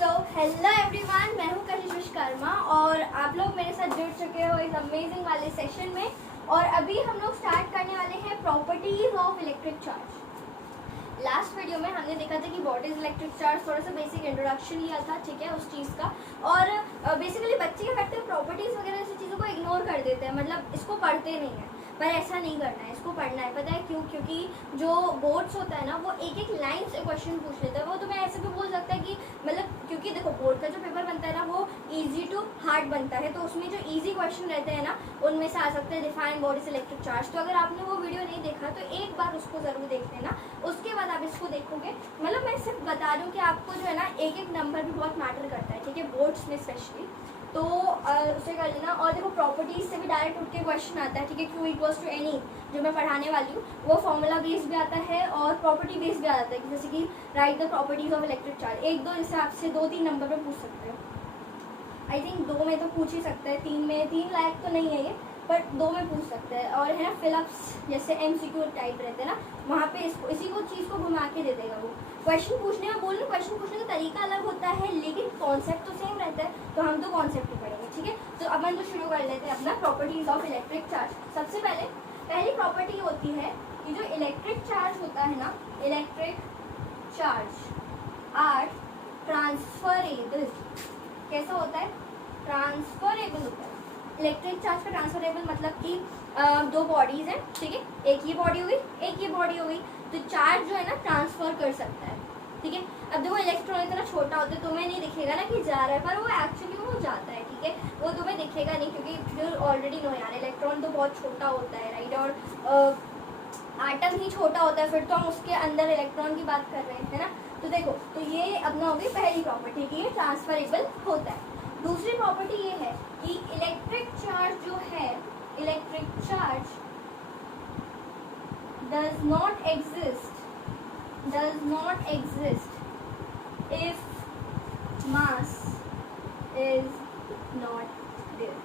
Hello everyone, मैं हूं कशिश विश्वकर्मा और आप लोग मेरे साथ जुड़ चुके हो इस अमेजिंग वाले सेशन में। और अभी हम लोग स्टार्ट करने वाले हैं properties of electric charge. Last video में हमने देखा था कि व्हाट इज इलेक्ट्रिक चार्ज, थोड़ा सा बेसिक इंट्रोडक्शन लिया था, ठीक है, उस चीज़ का। और बेसिकली बच्चे क्या करते हैं, प्रॉपर्टीज वगैरह ऐसी चीज़ों को इग्नोर कर देते हैं, मतलब इसको पढ़ते नहीं है। पर ऐसा नहीं करना है, इसको पढ़ना है। पता है क्यों? क्योंकि जो बोर्ड्स होता है ना, वो एक एक लाइन से क्वेश्चन पूछ लेता है। वो तुम्हें ऐसे भी बोल सकता है कि मतलब, क्योंकि देखो बोर्ड का जो पेपर बनता है ना, वो इजी टू हार्ड बनता है, तो उसमें जो इजी क्वेश्चन रहते हैं ना, उनमें से आ सकते हैं define what is electric charge. तो अगर आपने वो वीडियो नहीं देखा तो एक बार उसको जरूर देख लेना, उसके बाद आप इसको देखोगे। मतलब मैं सिर्फ बता रही हूँ कि आपको जो है ना, एक एक नंबर भी बहुत मैटर करता है, ठीक है, बोर्ड्स में स्पेशली, तो उसे कर लेना। और देखो प्रॉपर्टीज से भी डायरेक्ट उठ के क्वेश्चन आता है, ठीक है, Q इक्वल्स टू एनी, जो मैं पढ़ाने वाली हूँ, वो फॉर्मूला बेस्ड भी आता है और प्रॉपर्टी बेस्ड भी आ जाता है, जैसे कि right the properties of electric charge. एक दो जैसे आपसे 2-3 नंबर पे पूछ सकते हो। आई थिंक 2 में तो पूछ ही सकते हैं, 3 में 3 लायक तो नहीं है ये, पर 2 में पूछ सकते हैं। और है ना फिलअप्स, जैसे MCQ टाइप रहते हैं ना, वहाँ पे इसको इसी को चीज़ को घुमा के दे देगा वो। क्वेश्चन पूछने में बोल रहे, क्वेश्चन पूछने का तरीका अलग होता है, लेकिन कॉन्सेप्ट तो सेम रहता है, तो हम तो कॉन्सेप्ट ही पढ़ेंगे, ठीक है। तो अपन तो शुरू कर लेते हैं अपना प्रॉपर्टीज ऑफ इलेक्ट्रिक चार्ज। सबसे पहली प्रॉपर्टी होती है कि जो इलेक्ट्रिक चार्ज होता है ना, इलेक्ट्रिक चार्ज आर ट्रांसफरेबल। कैसा होता है? ट्रांसफरेबल होता है। इलेक्ट्रिक चार्ज का ट्रांसफरेबल मतलब कि दो बॉडीज हैं, ठीक है, एक ये बॉडी हुई, एक ये बॉडी हुई, तो चार्ज जो है ना ट्रांसफर कर सकता है, ठीक है। अब देखो इलेक्ट्रॉन इतना छोटा होता है, तुम्हें नहीं दिखेगा ना कि जा रहा है, पर वो एक्चुअली वो जाता है, ठीक है, वो तुम्हें दिखेगा नहीं, क्योंकि यू ऑलरेडी नो यार, इलेक्ट्रॉन तो बहुत छोटा होता है, राइट। और आटम ही छोटा होता है, फिर तो हम उसके अंदर इलेक्ट्रॉन की बात कर रहे हैं, है ना। तो देखो, तो ये अपना होगी पहली प्रॉपर्टी की ये ट्रांसफरेबल होता है। दूसरी प्रॉपर्टी ये है कि इलेक्ट्रिक चार्ज जो है, electric charge does not exist if mass is not there।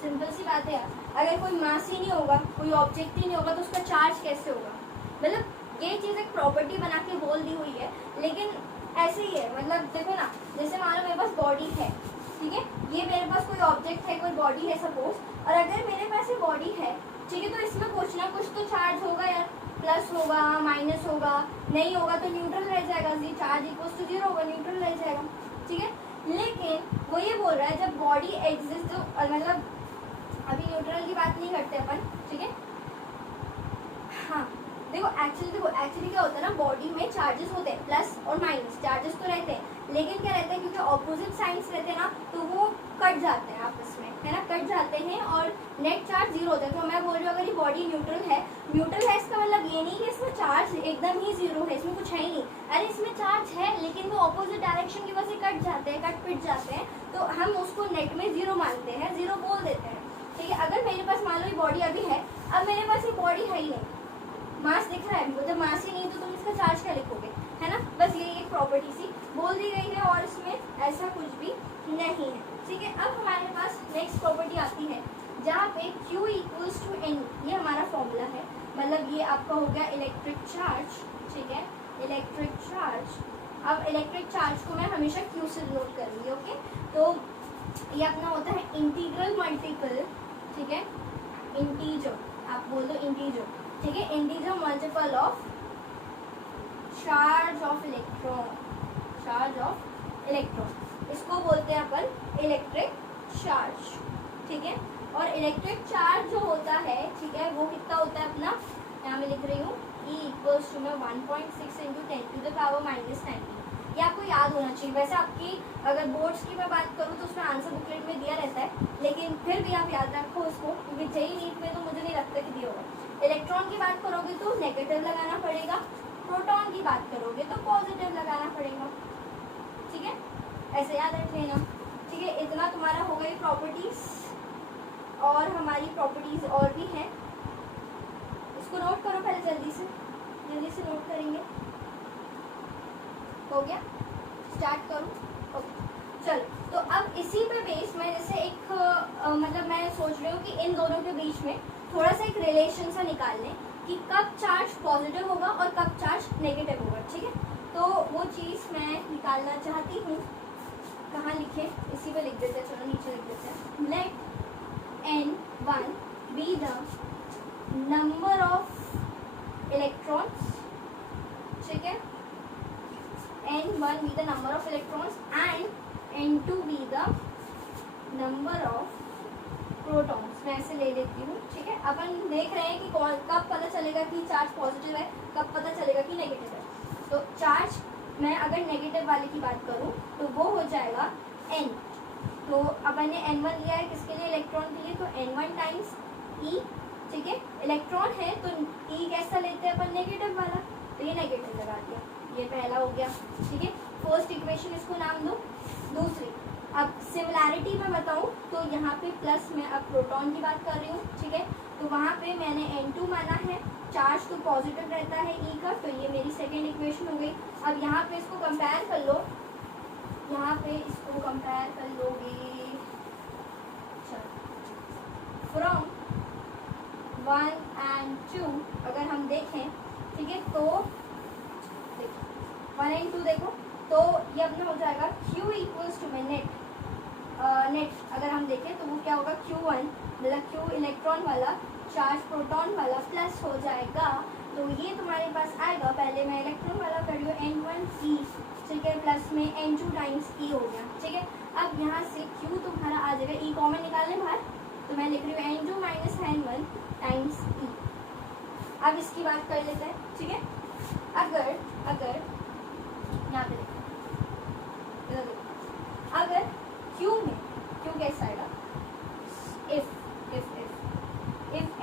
Simple सी बात है यार, अगर कोई मास ही नहीं होगा, कोई ऑब्जेक्ट ही नहीं होगा, तो उसका चार्ज कैसे होगा? मतलब ये चीज़ एक प्रॉपर्टी बना के बोल दी हुई है, लेकिन ऐसे ही है। मतलब देखो ना, जैसे मान लो मेरे पास बॉडी है, ठीक है, ये मेरे पास कोई ऑब्जेक्ट है, कोई बॉडी है सपोज, और अगर मेरे पास ये बॉडी है, ठीक है, तो इसमें कुछ ना कुछ तो चार्ज होगा यार, प्लस होगा, माइनस होगा, नहीं होगा तो न्यूट्रल रह जाएगा। ये चार्ज इक्वल्स टू 0 होगा, न्यूट्रल रह जाएगा, ठीक है। लेकिन वो ये बोल रहा है जब बॉडी एग्जिस्ट, तो मतलब अभी न्यूट्रल की बात नहीं करते अपन, ठीक है। हाँ देखो एक्चुअली क्या होता है ना, बॉडी में चार्जेस होते हैं, प्लस और माइनस चार्जेस तो रहते हैं, लेकिन क्या रहता है, क्योंकि ऑपोजिट साइंस रहते हैं ना, तो वो कट जाते हैं आपस में, है ना, कट जाते हैं और नेट चार्ज 0 होता है। तो मैं बोल रही हूँ अगर ये बॉडी न्यूट्रल है इसका मतलब ये नहीं कि इसमें चार्ज एकदम ही 0 है, इसमें कुछ है ही नहीं। अरे इसमें चार्ज है, लेकिन वो ऑपोजिट डायरेक्शन की वजह से कट जाते हैं, कट पिट जाते हैं, तो हम उसको नेट में 0 मानते हैं, 0 बोल देते हैं, ठीक है। अगर मेरे पास मान लो ये बॉडी अभी है, अब मेरे पास ये बॉडी है ही नहीं, मास दिख रहा है, जब मास ही नहीं तो तुम इसका चार्ज क्या लिखोगे, है ना। बस ये एक प्रॉपर्टी सी बोल दी गई है और इसमें ऐसा कुछ भी नहीं है, ठीक है। अब हमारे पास नेक्स्ट प्रॉपर्टी आती है जहाँ पे Q इक्वल्स टू एनी, ये हमारा फॉर्मूला है। मतलब ये आपका हो गया इलेक्ट्रिक चार्ज, ठीक है, इलेक्ट्रिक चार्ज। अब इलेक्ट्रिक चार्ज को मैं हमेशा Q से नोट करूँगी, ओके। तो ये अपना होता है इंटीग्रल मल्टीपल, ठीक है, इंटीजर, आप बोल दो इंटीजर, ठीक है, integer multiple of charge of electron, charge of electron, इसको बोलते हैं अपन इलेक्ट्रिक चार्ज, ठीक है। और इलेक्ट्रिक चार्ज जो होता है, ठीक है, वो कितना होता है अपना, यहाँ मैं लिख रही हूँ E इक्वल्स टू में 1.6 × 10⁻⁻⁹। ये आपको याद होना चाहिए। वैसे आपकी अगर बोर्ड्स की मैं बात करूँ तो उसमें आंसर बुकलेट में दिया रहता है, लेकिन फिर भी आप याद रखो उसको, क्योंकि JEE नीट में तो मुझे नहीं लगता कि दिया होगा। इलेक्ट्रॉन की बात करोगे तो नेगेटिव लगाना पड़ेगा, प्रोटॉन की बात करोगे तो पॉजिटिव लगाना पड़ेगा, ठीक है, ऐसे याद रख लेना, ठीक है। इतना तुम्हारा हो गई प्रॉपर्टीज, और हमारी प्रॉपर्टीज और भी हैं, इसको नोट करो पहले, जल्दी से नोट करेंगे। हो गया, स्टार्ट करूँ? ओके चलो, तो अब इसी पे बेस में जैसे एक मतलब मैं सोच रही हूँ कि इन दोनों के बीच में थोड़ा सा एक रिलेशन सा निकाल लें कि कब चार्ज पॉजिटिव होगा और कब चार्ज नेगेटिव होगा, ठीक है। तो वो चीज़ मैं निकालना चाहती हूँ, कहाँ लिखे, इसी पे लिख देते हैं, चलो नीचे लिख देते हैं। Let n1 be the number of electrons, ठीक है, n1 be the number of electrons and n2 be the number of protons. मैं ऐसे ले लेती हूँ, ठीक है। अपन देख रहे हैं कि कब पता चलेगा कि चार्ज पॉजिटिव है, कब पता चलेगा कि नेगेटिव है। तो चार्ज मैं अगर नेगेटिव वाले की बात करूँ तो वो हो जाएगा n। तो अपन ने n1 लिया है किसके लिए, इलेक्ट्रॉन के लिए, तो n1 टाइम्स e, ठीक है। इलेक्ट्रॉन है तो e कैसा लेते हैं अपन, नेगेटिव वाला, तो ये नेगेटिव लगा दिया, ये पहला हो गया, ठीक है। फर्स्ट इक्वेशन इसको नाम दो। दूसरी, अब सिमिलैरिटी में बताऊँ तो यहाँ पे प्लस में अब प्रोटॉन की बात कर रही हूँ, ठीक है। तो वहाँ पे मैंने n2 माना है, चार्ज तो पॉजिटिव रहता है e का, तो ये मेरी सेकेंड इक्वेशन हो गई। अब यहाँ पे इसको कंपेयर कर लो, यहाँ पे इसको कंपेयर कर लोगे फ्रॉम 1 and 2 अगर हम देखें, ठीक है, तो 1 and 2 देखो तो ये अपना हो जाएगा Q इक्वल्स टू में नेट अगर हम देखें तो वो क्या होगा, Q1 मतलब Q इलेक्ट्रॉन वाला चार्ज प्रोटॉन वाला प्लस हो जाएगा, तो ये तुम्हारे पास आएगा, पहले मैं इलेक्ट्रॉन वाला कर रही हूँ n1 e, ठीक है, प्लस में n2 टाइम्स e हो गया, ठीक है। अब यहाँ से Q तुम्हारा आ जाएगा, e कॉमन निकालने बाहर, तो मैं लिख रही हूँ n2 minus n1 times e। अब इसकी बात कर लेते हैं, ठीक है। अगर यहाँ पे देखो, अगर Q में Q कैसा आएगा, if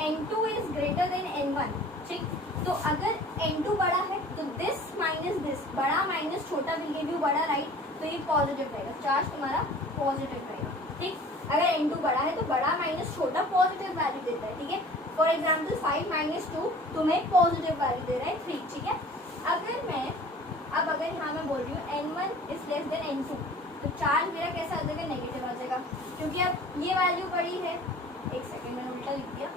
n2 is greater than n1, ठीक। तो अगर n2 बड़ा है तो दिस माइनस दिस, बड़ा माइनस छोटा विल गिव यू बड़ा, राइट। तो ये पॉजिटिव रहेगा, चार्ज तुम्हारा पॉजिटिव रहेगा, ठीक। अगर n2 बड़ा है तो बड़ा माइनस छोटा पॉजिटिव वैल्यू देता है, ठीक है। फॉर एग्जाम्पल 5 माइनस 2 तुम्हें पॉजिटिव वैल्यू दे रहा है 3, ठीक है। अगर यहाँ मैं बोल रही हूँ n1 is less than n2, तो चार्ज मेरा कैसा आ जाएगा, नेगेटिव आ जाएगा, क्योंकि अब ये वैल्यू बड़ी है। एक सेकेंड, मैंने उल्टा लिख दिया,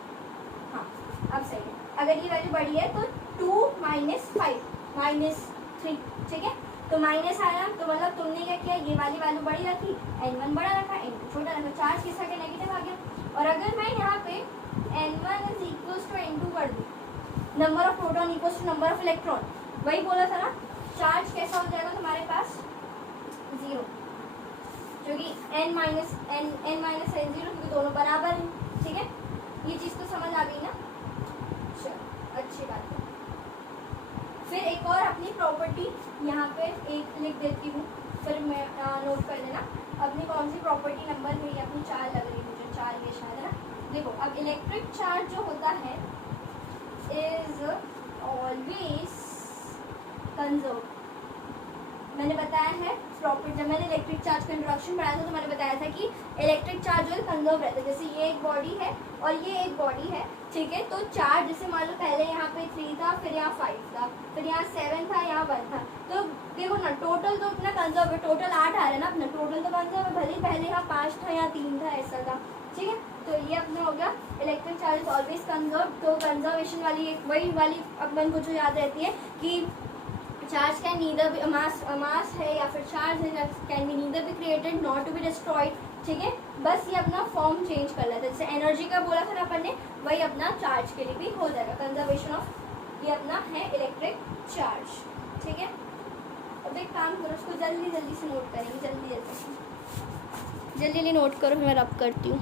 हाँ अब सही है। अगर ये वैल्यू बड़ी है तो 2 माइनस 5 माइनस 3, ठीक है। तो माइनस आया तो मतलब तुमने क्या किया, ये वाली वैल्यू बड़ी रखी, n1 बड़ा रखा, n2 छोटा रखा, चार्ज किसका क्या नेगेटिव आ गया। और अगर मैं यहाँ पे n1 is equals to n2 कर दूँ, number of proton equals to number of electron, वही बोला था ना, चार्ज कैसा हो जाएगा तुम्हारे पास 0, क्योंकि n माइनस n0, क्योंकि दोनों बराबर हैं, ठीक है। ये चीज़ तो समझ आ गई ना, चलो अच्छी बात है। फिर एक और अपनी प्रॉपर्टी यहाँ पे एक लिख देती हूँ, फिर मैं नोट कर लेना अपनी कौन सी प्रॉपर्टी नंबर है, ये अपनी 4 लग रही मुझे, 4 ये शायद है ना। देखो अब इलेक्ट्रिक चार्ज जो होता है इज ऑलवेज कंजर्व। मैंने बताया है प्रॉपर्टी, जब मैंने इलेक्ट्रिक चार्ज का इंट्रोडक्शन पढ़ाया था तो मैंने बताया था कि इलेक्ट्रिक चार्ज जो है कंजर्व रहता है। जैसे ये एक बॉडी है और ये एक बॉडी है, ठीक है। तो चार्ज जैसे मान लो पहले यहाँ पे 3 था, फिर यहाँ 5 था, फिर यहाँ 7 था, यहाँ 1 था, तो देखो ना टोटल तो अपना कंजर्व है, टोटल 8 आ रहा है ना अपना, टोटल तो कंजर्व है, भले पहले यहाँ 5 था, यहाँ 3 था, ऐसा था, ठीक है। तो ये अपना हो गया electric charge is always conserve. तो कंजर्वेशन वाली एक वही वाली अपन को जो याद रहती है कि चार्ज कैन नीदर मास है या फिर चार्ज है, can be neither be created not to be destroyed, ठीक है। बस ये अपना फॉर्म चेंज कर लेता है, जैसे एनर्जी का बोला था ना अपन ने, वही अपना चार्ज के लिए भी हो जाएगा, कंजर्वेशन ऑफ, ये अपना है इलेक्ट्रिक चार्ज, ठीक है। अब एक काम करो, उसको जल्दी जल्दी से नोट करेंगे, जल्दी नोट करो, मैं रब करती हूँ।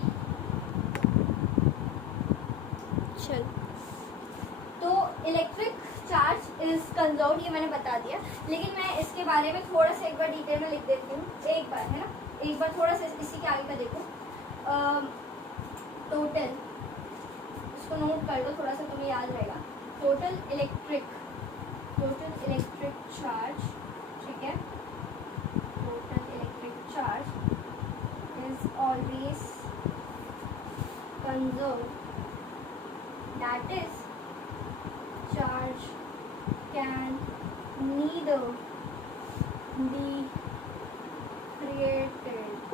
चल, तो इलेक्ट्रिक चार्ज इज कंजर्व्ड, ये मैंने बता दिया, लेकिन मैं इसके बारे में थोड़ा सा एक बार डिटेल में लिख देती हूँ, एक बार है ना, एक बार थोड़ा सा इसी के आगे का देखो। टोटल, इसको नोट कर दो, थोड़ा सा तुम्हें याद रहेगा। टोटल इलेक्ट्रिक चार्ज, ठीक है, total electric charge is always conserved, that is charge can neither be created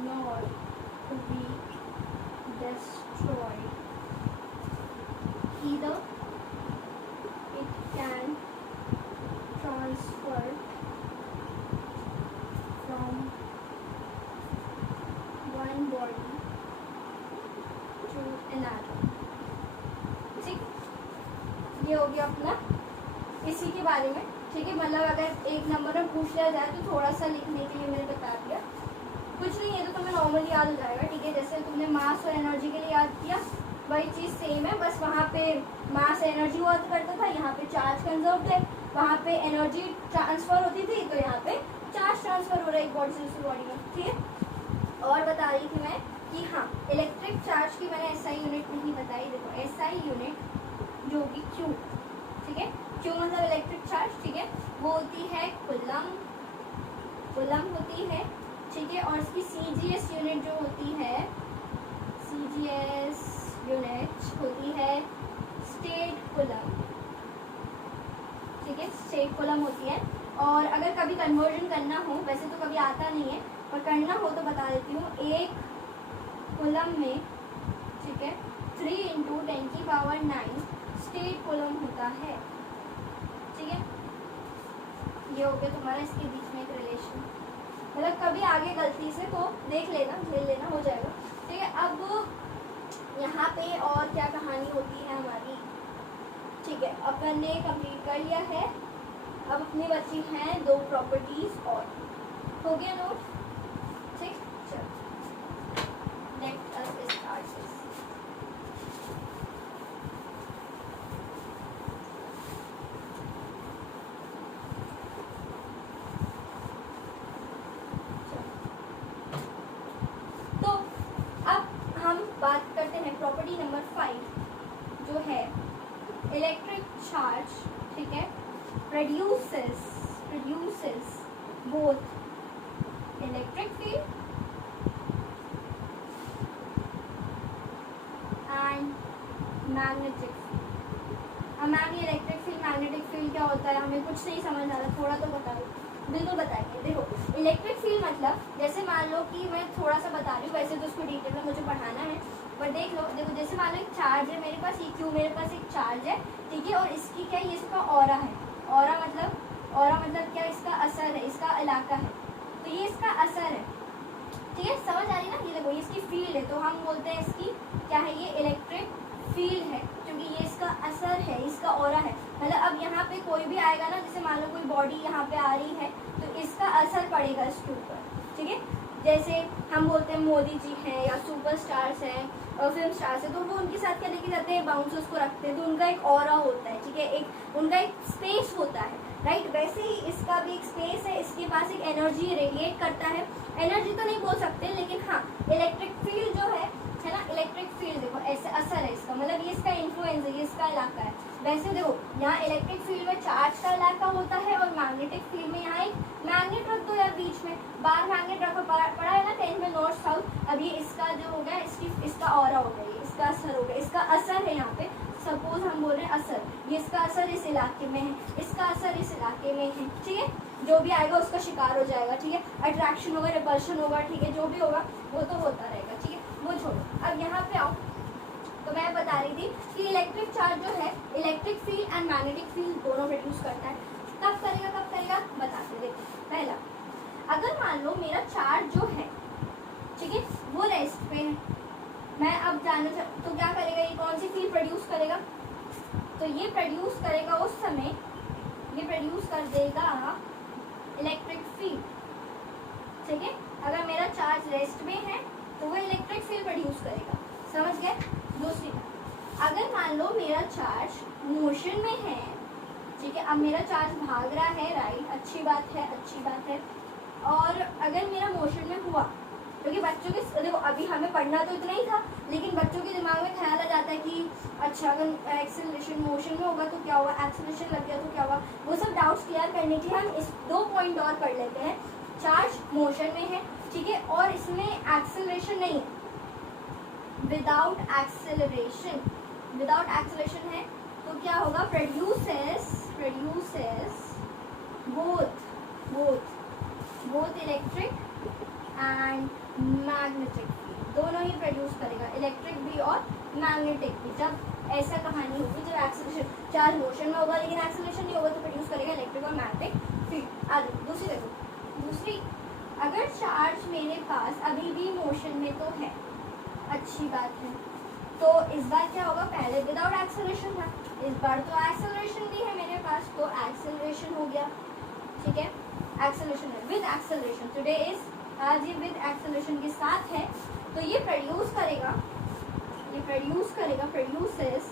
nor be destroyed. Either it can transfer from गया अपना इसी के बारे में, ठीक है। मतलब अगर एक नंबर में पूछ लिया जाए तो थोड़ा सा लिखने के लिए मैंने बता दिया, कुछ नहीं है तो तुम्हें नॉर्मली याद हो जाएगा, ठीक है। जैसे तुमने मास और एनर्जी के लिए याद किया, वही चीज़ सेम है, बस वहाँ पे मास एनर्जी हुआ करता था, यहाँ पे चार्ज कंजर्व्ड है, वहाँ पे एनर्जी ट्रांसफर होती थी, तो यहाँ पे चार्ज ट्रांसफर हो रहा है एक बॉडी से दूसरी बॉडी में, ठीक है। और बता रही थी मैं कि हाँ, इलेक्ट्रिक चार्ज की मैंने एसआई यूनिट नहीं बताई। देखो एसआई यूनिट जो कि क्यू, ठीक है, क्यू मतलब इलेक्ट्रिक चार्ज, ठीक है, वो होती है कूलम, कूलम होती है, ठीक है। और इसकी सीजीएस यूनिट जो होती है, सीजीएस यूनिट होती है स्टेट कूलम, ठीक है, स्टेट कूलम होती है। और अगर कभी कन्वर्जन करना हो, वैसे तो कभी आता नहीं है पर करना हो तो बता देती हूँ, एक कूलम में, ठीक है, 3 × 10⁹ स्टेट कूलम होता है, ठीक है। ये हो गया तुम्हारा इसके बीच में एक रिलेशन, मतलब कभी आगे गलती से तो देख लेना, झेल लेना, हो जाएगा, ठीक है। अब यहाँ पे और क्या कहानी होती है हमारी, ठीक है, अपन ने कंप्लीट कर लिया है। अब अपनी बची हैं 2 प्रॉपर्टीज और, हो गया नोट, ठीक। चलो लेट अस स्टार्ट दिस। तो अब हम बात करते हैं प्रॉपर्टी नंबर 5 जो है इलेक्ट्रिक चार्ज, ठीक है, produces both electric field and magnetic field। अब मैम ये इलेक्ट्रिक फील्ड मैग्नेटिक फील्ड क्या होता है, हमें कुछ नहीं समझ आ रहा, थोड़ा तो बता दो। बिल्कुल बताएंगे। देखो इलेक्ट्रिक फील्ड मतलब जैसे मान लो कि मैं थोड़ा सा बता रही हूँ, वैसे तो उसको डिटेल में मुझे पढ़ाना है, पर देख लो। देखो जैसे मान लो एक चार्ज है मेरे पास, ये क्यू मेरे पास एक चार्ज है, ठीक है, और इसकी क्या है, इसका ऑरा है। ऑरा मतलब क्या, इसका असर है, इसका इलाका है, तो ये इसका असर है, ठीक है, समझ आ रही है ना। ये देखो ये इसकी फील्ड है, तो हम बोलते हैं इसकी क्या है, ये इलेक्ट्रिक फील्ड है, क्योंकि ये इसका असर है, इसका ऑरा है। मतलब अब यहाँ पे कोई भी आएगा ना, जैसे मान लो कोई बॉडी यहाँ पे आ रही है, तो इसका असर पड़ेगा इसके ऊपर, ठीक है। जैसे हम बोलते हैं मोदी जी हैं या सुपर स्टार्स हैं और फिल्म स्टार्स हैं, तो वो उनके साथ क्या लेके जाते हैं, बाउंसर्स को रखते हैं, तो उनका एक ऑरा होता है, ठीक है, एक उनका एक स्पेस होता है, राइट। वैसे ही इसका भी एक स्पेस है, इसके पास एक एनर्जी रेडिएट करता है, एनर्जी तो नहीं बोल सकते, लेकिन हाँ इलेक्ट्रिक फील्ड जो है ना, इलेक्ट्रिक फील्ड देखो ऐसे असर है इसका, मतलब ये इसका इन्फ्लुएंस है, ये इसका इलाका है। वैसे देखो यहाँ इलेक्ट्रिक फील्ड में चार्ज का इलाका होता है, और मैग्नेटिक फील्ड में यहाँ एक मैग्नेट रख दो यार बीच में, बार मैग्नेट रखो, पढ़ा है ना 10th में नॉर्थ साउथ। अब ये इसका जो हो गया, इसका ऑरा हो गया, ये इसका असर हो गया, इसका असर है यहाँ पे। सपोज हम बोल रहे हैं असर, ये इसका असर इस इलाके में है, इसका असर इस इलाके में है, ठीक है। जो भी आएगा उसका शिकार हो जाएगा, ठीक है। अट्रैक्शन होगा, रिपल्शन होगा, ठीक है, जो भी होगा वो तो होता रहेगा, ठीक है, वो छोड़ो। अब यहाँ पे आओ, तो मैं बता रही थी कि इलेक्ट्रिक चार्ज जो है electric field and magnetic field दोनों प्रोड्यूस करता है। कब करेगा बताते। देखो पहला, अगर मान लो मेरा चार्ज जो है, ठीक है, वो रेस्ट पे है, मैं अब जानना चाहूँ तो क्या करेगा, ये कौन सी फील्ड प्रोड्यूस करेगा, तो ये प्रोड्यूस करेगा उस समय, ये प्रोड्यूस कर देगा इलेक्ट्रिक फील्ड, ठीक है। अगर मेरा चार्ज रेस्ट में है तो वो इलेक्ट्रिक फील्ड प्रोड्यूस करेगा, समझ गए। दूसरी, अगर मान लो मेरा चार्ज मोशन में है, ठीक है, अब मेरा चार्ज भाग रहा है, राइट, अच्छी बात है। और अगर मेरा मोशन में हुआ, क्योंकि बच्चों के देखो अभी हमें पढ़ना तो इतना ही था, लेकिन बच्चों के दिमाग में ख्याल आ जाता है कि अच्छा अगर एक्सेलरेशन मोशन में होगा तो क्या होगा, एक्सेलरेशन लग गया तो क्या होगा, वो सब डाउट्स क्लियर करने के लिए हम इस 2 पॉइंट और पढ़ लेते हैं। चार्ज मोशन में है, ठीक है, और इसमें एक्सेलरेशन नहीं है, विदाउट एक्सेलरेशन है, तो क्या होगा, produces both electric and magnetic, दोनों ही प्रोड्यूस करेगा, इलेक्ट्रिक भी और मैग्नेटिक भी। जब ऐसा कहानी होगी, जब एक्सेलरेशन, चार्ज मोशन में होगा लेकिन एक्सेलरेशन नहीं होगा, तो प्रोड्यूस करेगा इलेक्ट्रिक और मैग्नेटिक फील्ड। आगे दूसरी देखो, दूसरी, अगर चार्ज मेरे पास अभी भी मोशन में तो है, अच्छी बात है, तो इस बार क्या होगा, पहले विदाउट एक्सेलरेशन था, इस बार तो एक्सेलरेशन भी है मेरे पास, तो एक्सेलरेशन हो गया, ठीक है, एक्सेलरेशन है विद एक्सेलरेशन, टुडे इज, आज ये विद एक्सेलरेशन के साथ है, तो ये प्रोड्यूस करेगा, प्रोड्यूसेस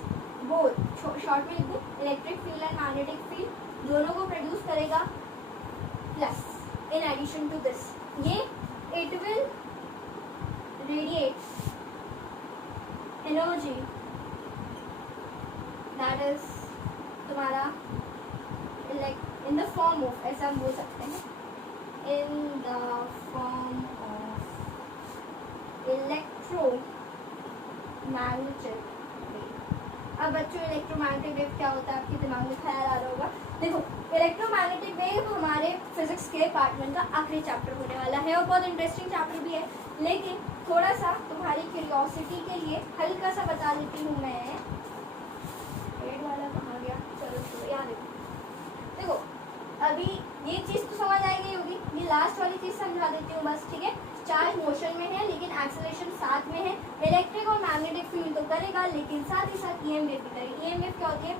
बोथ, शॉर्ट में लिख दूँ, electric field and magnetic field दोनों को प्रोड्यूस करेगा, plus in addition to this ये it will radiate energy that is तुम्हारा इन द फॉर्म ऑफ, ऐसा हम बोल सकते हैं, in the form of electro magnetic wave. अब बच्चों इलेक्ट्रोमैग्नेटिक वेव क्या होता है, आपके दिमाग में ख्याल आ रहा होगा। देखो इलेक्ट्रोमैग्नेटिक वेव हमारे फिजिक्स के पार्ट 1 का आखिरी चैप्टर होने वाला है और बहुत इंटरेस्टिंग चैप्टर भी है, लेकिन थोड़ा सा तुम्हारी क्यूरियोसिटी के लिए हल्का सा बता देती हूँ मैं। रेड वाला कहाँ गया, चलो याद है। देखो अभी ये चीज़ तो समझ आई गई होगी, ये लास्ट वाली चीज़ समझा देती हूँ बस, ठीक है। चार्ज मोशन में है लेकिन एक्सेलरेशन साथ में है, इलेक्ट्रिक और मैग्नेटिक फील्ड तो करेगा लेकिन साथ ही साथ ईएम वेव भी करेगा। ईएम वेव क्या होती है,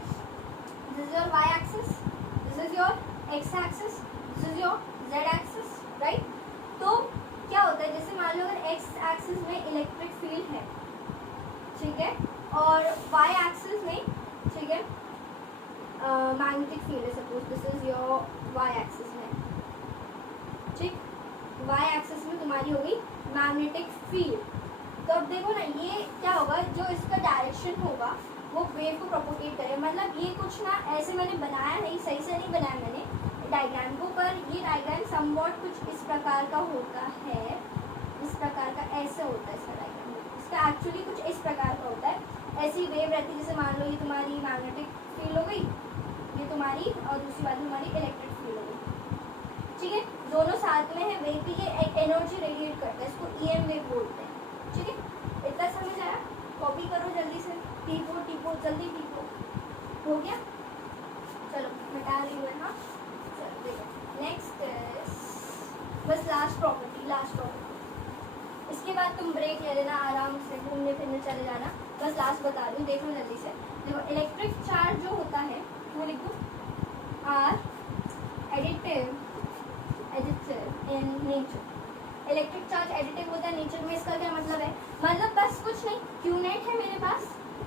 this is your Y axis, this is your X axis, this is your Z axis, right. तो क्या होता है, जैसे मान लो अगर एक्स एक्सिस में इलेक्ट्रिक फील्ड है, ठीक है, और वाई एक्सिस में, ठीक है, मैग्नेटिक फील्ड है, suppose this is your Y axis में, ठीक, वाई एक्सिस में तुम्हारी होगी मैग्नेटिक फील्ड। तो अब देखो ना ये क्या होगा, जो इसका डायरेक्शन होगा वो वेव को प्रोपोगेट करेगा। मतलब ये कुछ ना ऐसे मैंने बनाया नहीं, सही से नहीं बनाया मैंने डायग्राम को, पर ये डायग्राम समवॉट कुछ इस प्रकार का होता है, इस प्रकार का ऐसे होता है इसका डायग्राम, इसका एक्चुअली कुछ इस प्रकार का होता है। ऐसी वेव रहती है, जैसे मान लो ये तुम्हारी मैग्नेटिक फील्ड हो गई, ये तुम्हारी, और दूसरी बात हमारी इलेक्ट्रिक फील्ड हो गई, ठीक है, दोनों साथ में है। वेव की ये एनर्जी रेडिएट करता है, इसको ईएम वेव बोलते हैं, ठीक है। इतना समझ आया, कॉपी करो जल्दी से, टीपो जल्दी टीपो, हो गया। चलो हटा रही हूँ, हाँ चलो देखो नेक्स्ट बस लास्ट प्रॉपर्टी, इसके बाद तुम ब्रेक ले लेना, आराम से घूमने फिरने चले जाना। बस लास्ट बता रही हूँ, देखो जल्दी से। देखो इलेक्ट्रिक चार्ज जो होता है वो लिख दो, are additive in nature. Electric charge additive होता है नेचर में, इसका क्या मतलब है, मतलब बस कुछ नहीं, क्यू नेट है मेरे पास,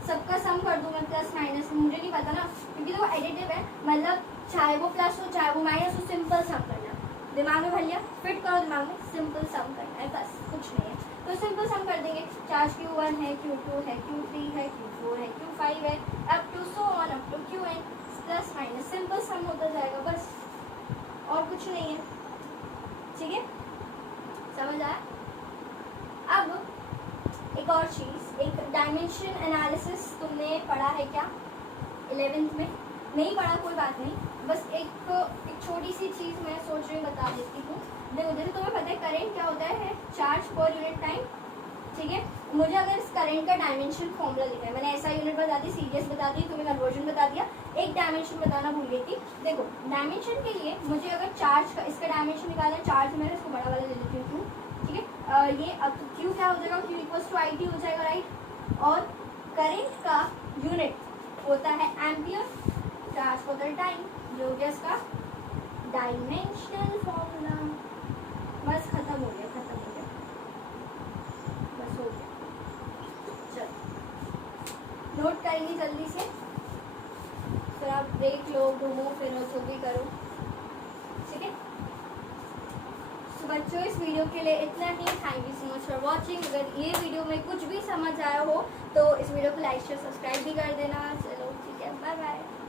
सबका सम कर दूँ मैं, प्लस माइनस, मुझे नहीं पता ना, क्योंकि तो वो एडिटिव है, मतलब चाहे वो प्लस हो चाहे वो माइनस हो, सिंपल सम करना, दिमाग में भर लिया, फिट करो दिमाग में, सिंपल सम करना है, बस कुछ नहीं है। तो सिंपल सम कर देंगे, चार्ज Q1 है, Q2 है, Q3 है, Q4 है, Q5 है, up to so on, up to Qn, plus minus simple sum होता जाएगा, बस और कुछ नहीं है, ठीक है, समझ आया। अब एक और चीज़, एक डायमेंशन एनालिसिस तुमने पढ़ा है क्या 11th में? नहीं पढ़ा कोई बात नहीं, बस एक छोटी सी चीज़ मैं सोच रही हूँ बता देती हूँ। देखो जैसे तुम्हें पता है करंट क्या होता है, चार्ज पर यूनिट टाइम, ठीक है। मुझे अगर इस करंट का डायमेंशन फॉर्मूला लिखा है, मैंने ऐसा यूनिट बता दी, सीरीज बता दी, तुम्हें कन्वर्जन बता दिया, एक डायमेंशन बताना भूल गई थी। देखो डायमेंशन के लिए मुझे अगर चार्ज का इसका डायमेंशन निकालना है, चार्ज मैंने इसको बड़ा वाला ले लेती हूँ, ठीक है। ये अब Q क्या हो जाएगा, Q इक्वल्स टू IT हो जाएगा, राइट। और करंट का यूनिट होता है एम्पियर, चार्ज होता है टाइम, जो हो गया इसका डायमेंशनल फॉर्मूला। बस खत्म हो गया, बस हो गया। चलो नोट करेंगे जल्दी से, फिर आप ब्रेक लो, घूमो फिरो, जो भी करो, ठीक है। तो बच्चों इस वीडियो के लिए इतना ही, thank you so much for watching. अगर ये वीडियो में कुछ भी समझ आया हो तो इस वीडियो को लाइक शेयर सब्सक्राइब भी कर देना। चलो ठीक है, बाय बाय।